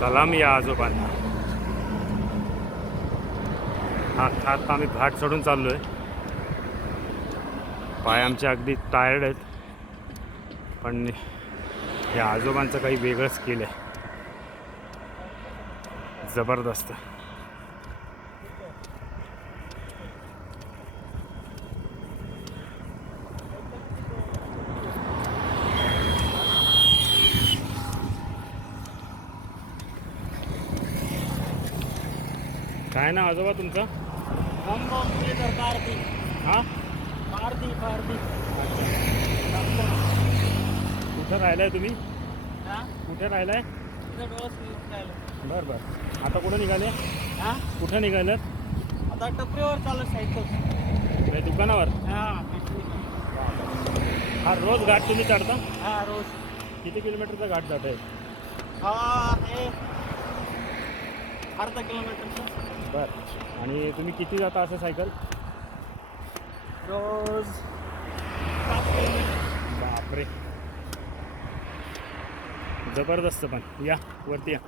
सलाम या आजोबांना. हात हात आम्ही घाट चढून चाललोय. पाय आमचे अगदी टायर्ड आहेत, पण या आजोबांचं काही वेगळंच केलं आहे. जबरदस्त. काय ना आजोबा तुमचं? हां, कुठं राहिलाय तुम्ही? कुठे राहिलाय? बरं बरं. आता कुठं निघाले? कुठं निघालं? आता टपरीवर चालत सायकल. दुकानावर? हा रोज घाट तुम्ही चढता? रोज. किती किलोमीटरचा घाट जात आहे? हे अर्धा किलोमीटरचं. बरं. आणि तुम्ही किती जाता असं सायकल? रोज 7 किलोमीटर. बापरे, जबरदस्त. पण या वरती या.